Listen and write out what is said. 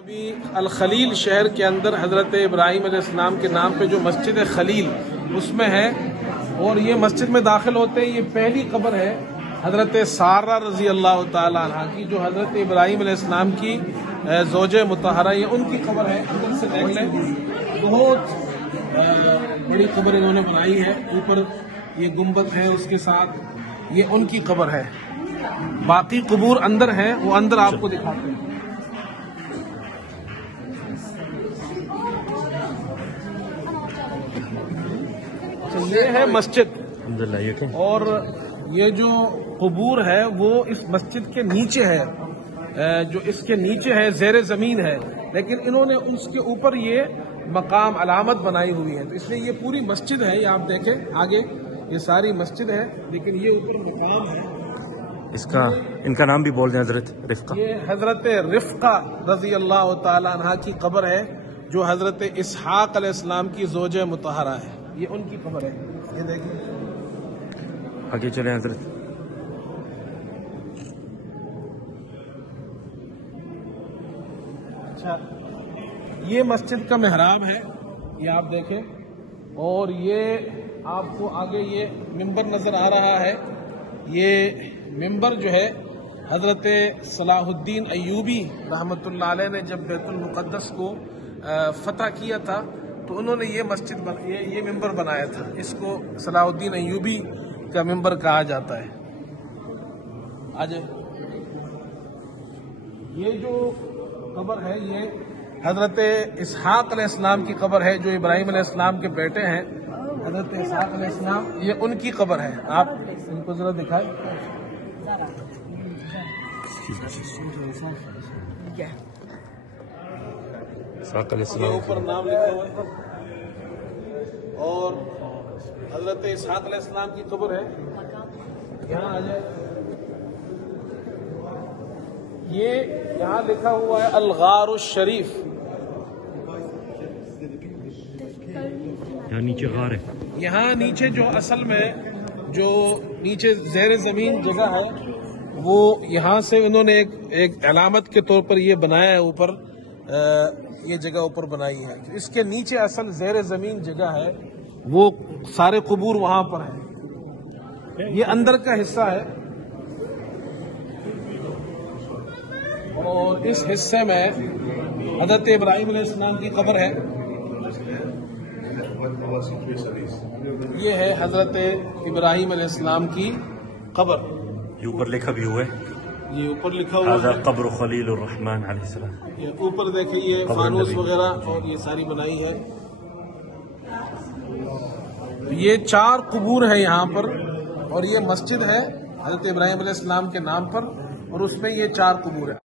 ابھی الخلیل شہر کے اندر حضرت ابراہیم علیہ السلام کے نام پہ جو مسجد خلیل اس میں ہے، اور یہ مسجد میں داخل ہوتے ہیں، یہ پہلی قبر ہے حضرت سارہ رضی اللہ تعالی عنہ کی، جو حضرت ابراہیم علیہ السلام کی زوج مطہرہ، یہ ان کی قبر ہے۔ اندر سے دیکھ لیں، بہت بڑی قبر انہوں نے بنائی ہے، اوپر یہ گنبد ہے، اس کے ساتھ یہ ان کی قبر ہے۔ باقی قبور اندر ہیں، وہ اندر آپ کو دکھاتے ہیں۔ یہ ہے مسجد، اور یہ جو قبور ہے وہ اس مسجد کے نیچے ہے، جو اس کے نیچے ہے زیر زمین ہے، لیکن انہوں نے اس کے اوپر یہ مقام علامت بنائی ہوئی ہے، تو اس لیے یہ پوری مسجد ہے۔ یہ آپ دیکھیں آگے، یہ ساری مسجد ہے، لیکن یہ اوپر مقام ہے۔ ان کا نام بھی بول دیں، حضرت رفقہ۔ یہ حضرت رفقہ رضی اللہ تعالی عنہ کی قبر ہے، جو حضرت اسحاق علیہ السلام کی زوج مطہرہ ہے، یہ ان کی قبر ہے۔ یہ دیکھیں، آگے چلیں حضرت۔ اچھا، یہ مسجد کا محراب ہے، یہ آپ دیکھیں، اور یہ آپ کو آگے یہ ممبر نظر آ رہا ہے۔ یہ ممبر جو ہے حضرت صلاح الدین ایوبی رحمۃ اللہ علیہ نے جب بیت المقدس کو فتح کیا تھا تو انہوں نے یہ مسجد یہ ممبر بنایا تھا، اس کو صلاح الدین ایوبی کا ممبر کہا جاتا ہے۔ آج یہ جو قبر ہے یہ حضرت اسحاق علیہ السلام کی قبر ہے، جو ابراہیم علیہ السلام کے بیٹے ہیں حضرت اسحاق علیہ السلام، یہ ان کی قبر ہے۔ آپ ان کو ذرا دکھائیں۔ یہ اوپر نام لکھا ہوا ہے، اور حضرت اسحاق علیہ السلام کی قبر ہے۔ یہاں آ جائے، یہ یہاں لکھا ہوا ہے الغار الشریف، یہاں نیچے غار ہے۔ یہاں نیچے جو اصل میں جو نیچے زیر زمین جگہ ہے، وہ یہاں سے انہوں نے ایک علامت کے طور پر یہ بنایا ہے، اوپر یہ جگہ اوپر بنائی ہے۔ اس کے نیچے اصل زیر زمین جگہ ہے، وہ سارے قبور وہاں پر ہیں۔ یہ اندر کا حصہ ہے، اور اس حصے میں حضرت ابراہیم علیہ السلام کی قبر ہے۔ یہ ہے حضرت ابراہیم علیہ السلام کی قبر۔ یہ اوپر لکھا بھی ہوا ہے، یہ اوپر لکھا ہوا هذا ہے، قبر خلیل الرحمن علیہ السلام۔ یہ اوپر دیکھیں، یہ فانوس وغیرہ اور یہ ساری بنائی ہے۔ یہ 4 قبور ہیں یہاں پر، اور یہ مسجد ہے حضرت ابراہیم علیہ السلام کے نام پر، اور اس میں یہ 4 قبور ہیں۔